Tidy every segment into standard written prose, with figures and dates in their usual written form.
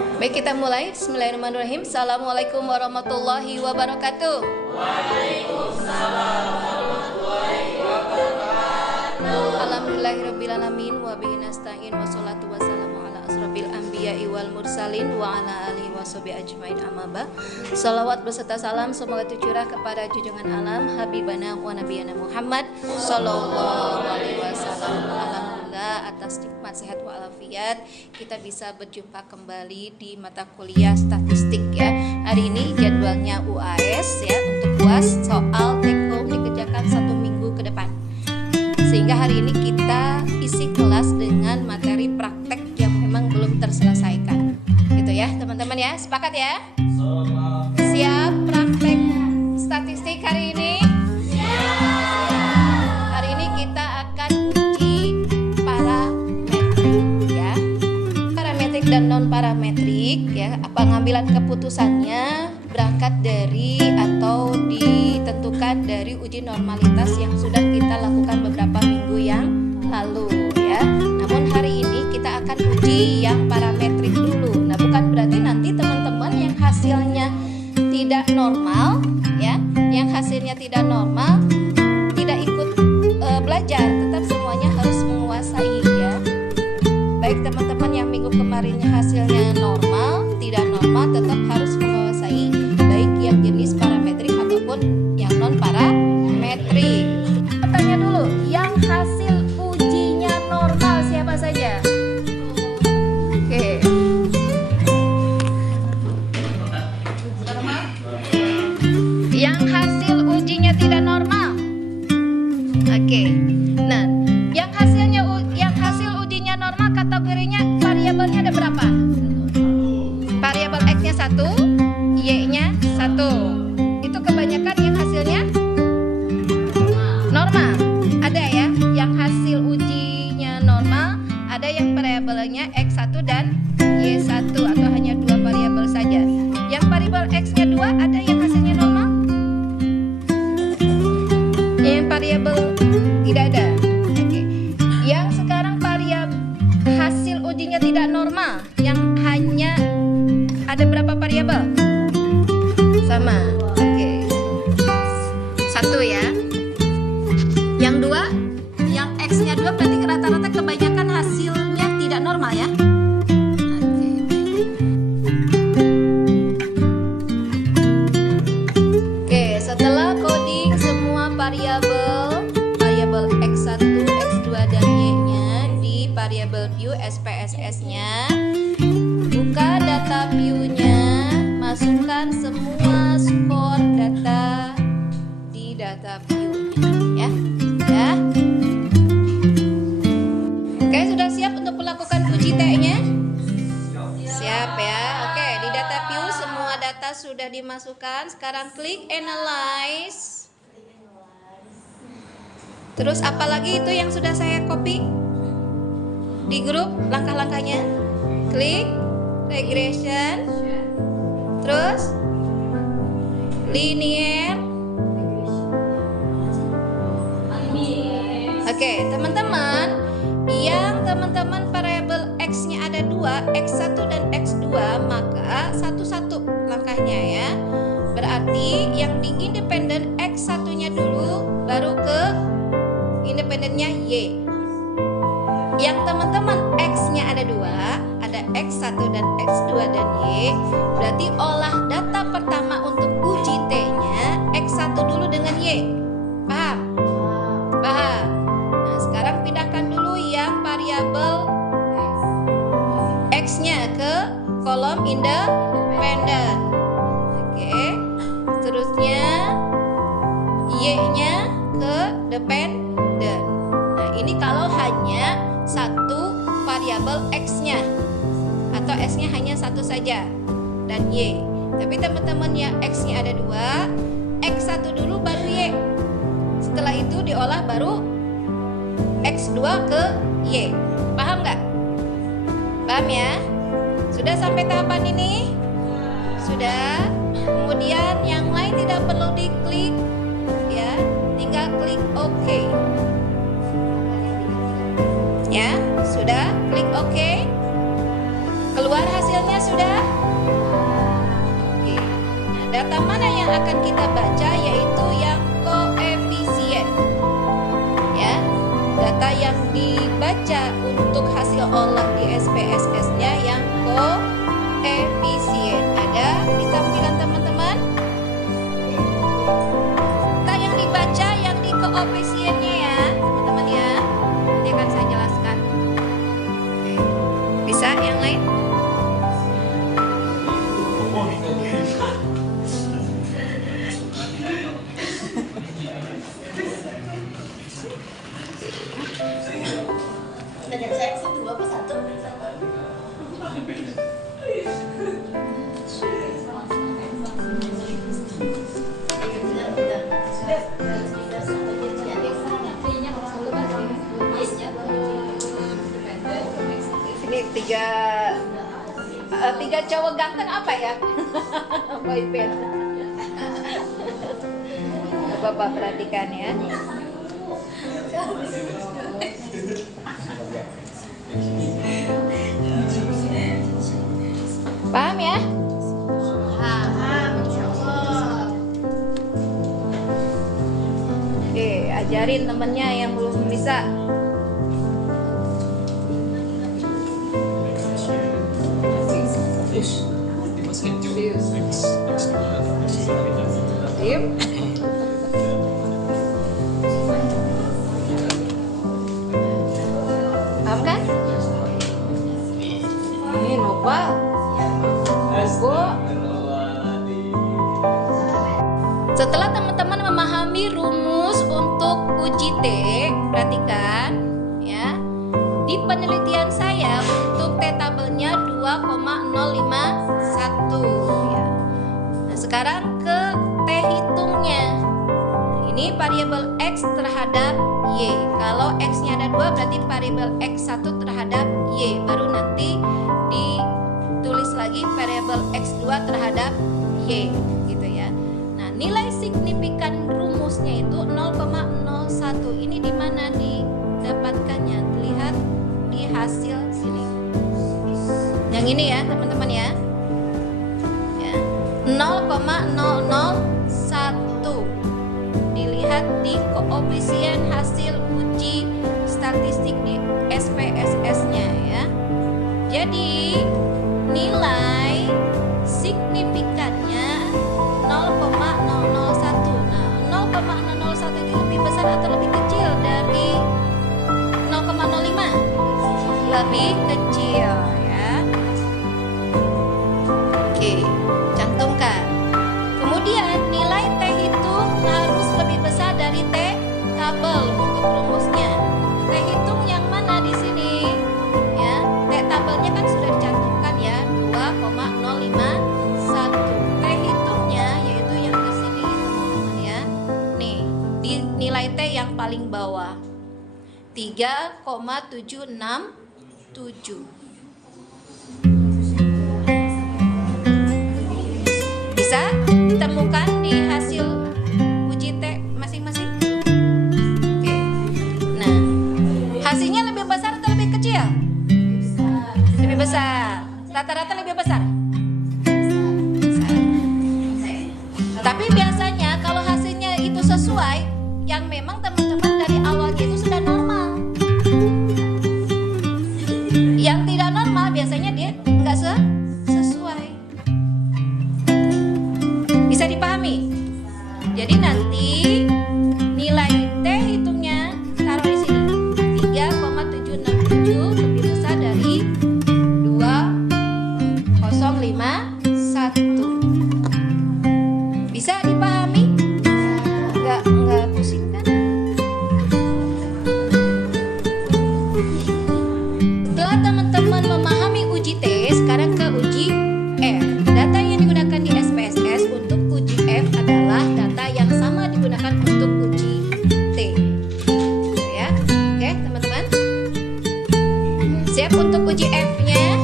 Baik, kita mulai. Bismillahirrahmanirrahim. Assalamualaikum warahmatullahi wabarakatuh. Waalaikumsalam warahmatullahi wabarakatuh. Alhamdulillahirabbil alamin wa bihi nasta'in wassalatu wassalamu ala asrofil anbiya'i wal mursalin wa ala alihi washabihi ajmain amma ba. Salawat beserta salam semoga tercurah kepada junjungan alam habibana wa nabiyana Muhammad sallallahu alaihi wasallam. Alhamdulillah atas nikmat sehat walafiat kita bisa berjumpa kembali di mata kuliah statistik ya. Hari ini jadwalnya UAS ya, untuk UAS soal take home dikerjakan 1 minggu ke depan. Sehingga hari ini kita isi kelas dengan materi praktek yang memang belum terselesaikan. Gitu ya teman-teman ya, sepakat ya? Siap praktek statistik hari ini? Hari ini kita akan uji parametrik ya. Parametrik dan non parametrik ya. Pengambilan keputusannya berangkat dari atau ditentukan dari uji normalitas yang sudah kita lakukan beberapa minggu yang lalu ya. Namun hari ini kita akan uji yang parametrik dulu. Nah, bukan berarti nanti teman-teman yang hasilnya tidak normal ya, yang hasilnya tidak normal tidak ikut belajar, tetap semuanya harus menguasai ya. Baik teman-teman yang minggu kemarinnya hasilnya normal, tidak normal, tetap harus menguasai baik yang jenis parametrik ataupun yang non parametrik. Tanya dulu, yang hasil ujinya normal siapa saja? Oke. Yang hasil ujinya tidak normal. Oke. Nah, yang hasil ujinya normal kategorinya variabelnya ada berapa? Variabel X-nya 1, Y-nya 1. Itu kebanyakan yang hasilnya normal. Ada ya, yang hasil ujinya normal, ada yang variabelnya X1 dan Y1 atau hanya 2 variabel saja. Yang variabel X-nya 2 ada yang hasilnya normal? Yang variabel tidak ada. Oke. Yang sekarang variabel hasil ujinya tidak normal, yang hanya ada berapa variabel? Sama. Oke. 1 ya. Yang 2, yang X-nya 2 berarti rata-rata kebanyakan hasilnya tidak normal ya. Oke. Oke, setelah coding semua variabel X1, X2 dan Y-nya di variabel view SPSS-nya, buka data view-nya, masukkan semua skor data di data view-nya ya. Oke, sudah siap untuk melakukan uji T-nya? Siap ya. Oke, di data view semua data sudah dimasukkan. Sekarang klik analyze. Terus apalagi itu yang sudah saya copy di grup langkah-langkahnya? Klik regression, terus linear. Oke, teman-teman, yang teman-teman variabel X-nya ada 2, X1 dan X2, maka satu-satu langkahnya ya. Berarti yang di independen X1-nya dulu, baru ke independennya Y. Yang teman-teman X-nya ada 2, ada X1 dan X2 dan Y, berarti olah data pertama untuk uji T-nya X1 dulu dengan Y. Paham? Paham. Nah, sekarang pindahkan dulu yang variabel X-nya ke kolom independen. Oke. Seterusnya Y-nya ke dependen. Nah, ini kalau hanya satu variabel X-nya atau S-nya hanya satu saja dan Y. Tapi teman-teman yang X-nya ada 2, X1 dulu baru Y. Setelah itu diolah baru X2 ke Y. Paham nggak? Paham ya? Sudah sampai tahapan ini? Sudah. Kemudian yang lain tidak perlu diklik ya, tinggal klik OK. Ya, sudah klik OK. Keluar hasilnya sudah? Oke. Nah, data mana yang akan kita baca, yaitu yang koefisien. Ya. Data yang dibaca untuk hasil olah di SPSS-nya yang koefisien. Ada di tampilan teman-teman? Data yang dibaca yang di koefisiennya ya, teman-teman ya. Nanti akan saya jelaskan. Oke. Bisa yang lain? Saya satu apa satu? Ini tiga cowok ganteng apa ya? Boyband. Bapak perhatikan ya. Paham ya? Paham, insyaallah. Oke, ajarin temennya yang belum bisa. Sim. Paham kan? Ini Nopal. Bu. Setelah teman-teman memahami rumus untuk uji T, perhatikan ya. Di penelitian saya untuk T tabelnya 2,051 ya. Nah, sekarang ke T hitungnya. Nah, ini variabel X terhadap Y. Kalau X-nya ada 2 berarti variabel X1 terhadap Y. Baru nanti ditulis lagi variabel X2 terhadap Y gitu ya. Nah, nilai signifikan rumusnya itu 0,01. Ini di mana didapatkannya? Lihat di hasil sini. Yang ini ya, teman-teman ya. Ya. 0,001. Dilihat di koefisien hasil uji statistik di SPSS-nya ya. Jadi nilai signifikannya 0,001. Nah, 0,001 itu lebih besar atau lebih kecil dari 0,05? Lebih kecil ya. Oke, cantumkan. Kemudian nilai T hitung harus lebih besar dari T tabel untuk rumusnya. T hitung yang mana di sini? Ya, T tabelnya kan sudah dicantumkan ya, 2,051. T hitungnya yaitu yang di sini, teman-teman ya. Nih, di nilai T yang paling bawah. 3,767. Bisa ditemukan di hasil uji T masing-masing? Oke. Nah, hasilnya lebih besar atau lebih kecil? Lebih besar. Rata-rata lebih besar. Besar. Tapi biasanya kalau hasilnya itu sesuai, yang memang teman-teman dari awalnya itu sudah normal. Yang tidak normal biasanya dia nggak sesuai. Bisa dipahami? Jadi nanti nilai T hitungnya taruh di sini. 3,767 lebih besar dari 2,051. Bisa dipahami? Nggak pusing kan? Setelah teman-teman memahami uji T, sekarang ke uji F. Data yang digunakan di SPSS untuk uji F adalah data yang sama digunakan untuk uji T. Ya, oke teman-teman. Siap untuk uji F-nya?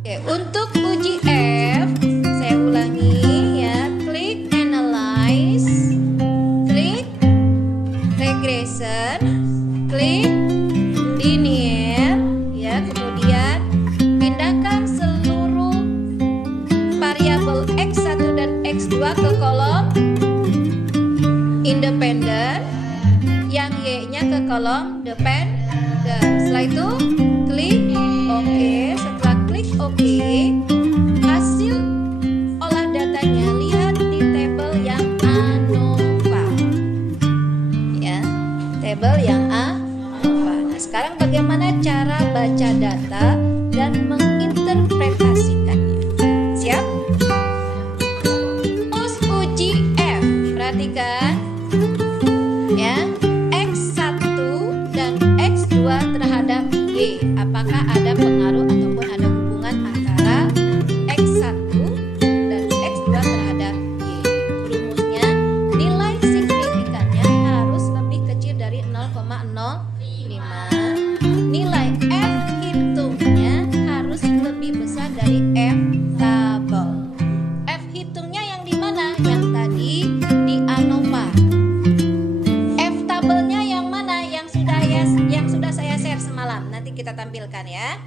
Oke, untuk uji F, saya ulangi ya. Klik Analyze, klik Regression, klik Linear, ya. Kemudian cara baca data dan menginterpretasikannya. Siap? Terus uji F. Perhatikan ya, X1 dan X2 terhadap Y. Apakah ada pengaruh ataupun ada hubungan antara X1 dan X2 terhadap Y? Rumusnya, nilai signifikannya harus lebih kecil dari 0,05. Nilai F hitungnya harus lebih besar dari F tabel. F hitungnya yang di mana? Yang tadi di ANOVA. F tabelnya yang mana? Yang sudah saya share semalam. Nanti kita tampilkan ya.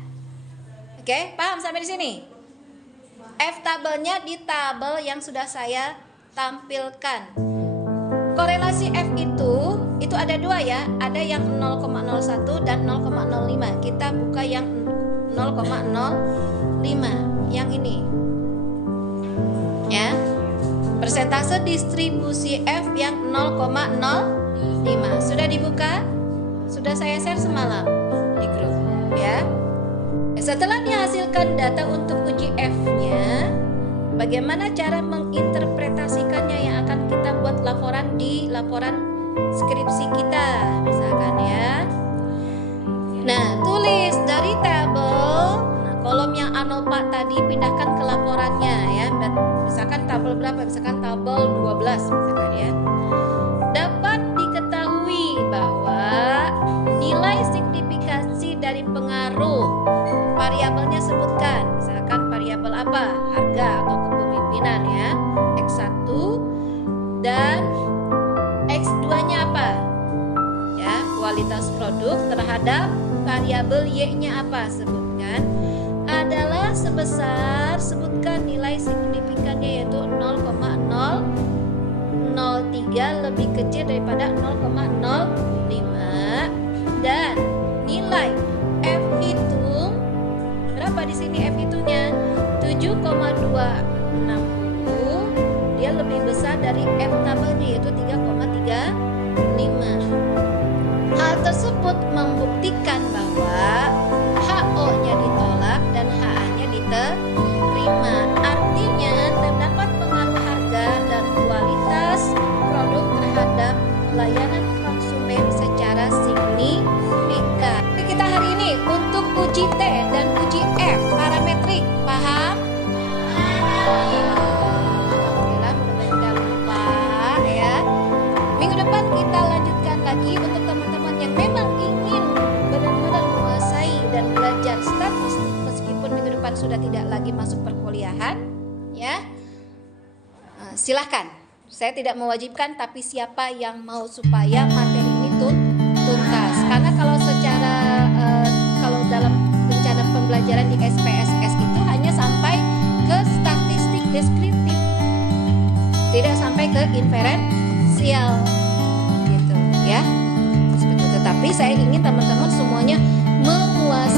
Oke, paham sampai di sini? F tabelnya di tabel yang sudah saya tampilkan. Korelasi F itu ada dua ya, ada yang 0,01 dan 0,05. Kita buka yang 0,05, yang ini ya. Persentase distribusi F yang 0,05 sudah dibuka, sudah saya share semalam di grup ya. Setelah dihasilkan data untuk uji F-nya, bagaimana cara menginterpretasikannya yang akan kita buat laporan di laporan skripsi kita misalkan ya. Nah, tulis dari tabel. Nah, kolom yang ANOVA tadi pindahkan ke laporannya ya. Misalkan tabel berapa? Misalkan tabel 12 misalkan ya. Dapat diketahui bahwa nilai signifikansi dari pengaruh variabelnya sebutkan. Misalkan variabel apa? Harga atau kepemimpinan ya. X1 dan X2-nya apa? Ya, kualitas produk terhadap variabel Y-nya apa? Sebutkan. Adalah sebesar, sebutkan nilai signifikannya yaitu 0,003 lebih kecil daripada 0,05 dan nilai F hitung berapa di sini F hitungnya? 7,260. Dia lebih besar dari F tabelnya yaitu 3,35. Hal tersebut membuktikan bahwa HO-nya ditolak dan HA-nya diterima. Artinya terdapat pengaruh harga dan kualitas produk terhadap layanan konsumen secara signifikan. Kita hari ini untuk uji T dan uji F parametrik, paham? Kita lanjutkan lagi untuk teman-teman yang memang ingin benar-benar menguasai dan belajar statistik meskipun minggu depan sudah tidak lagi masuk perkuliahan ya. Silahkan, saya tidak mewajibkan, tapi siapa yang mau supaya materi ini tuntas. Karena kalau secara kalau dalam rencana pembelajaran di SPSS itu hanya sampai ke statistik deskriptif, tidak sampai ke inferensial ya. Tetapi saya ingin teman-teman semuanya menguasai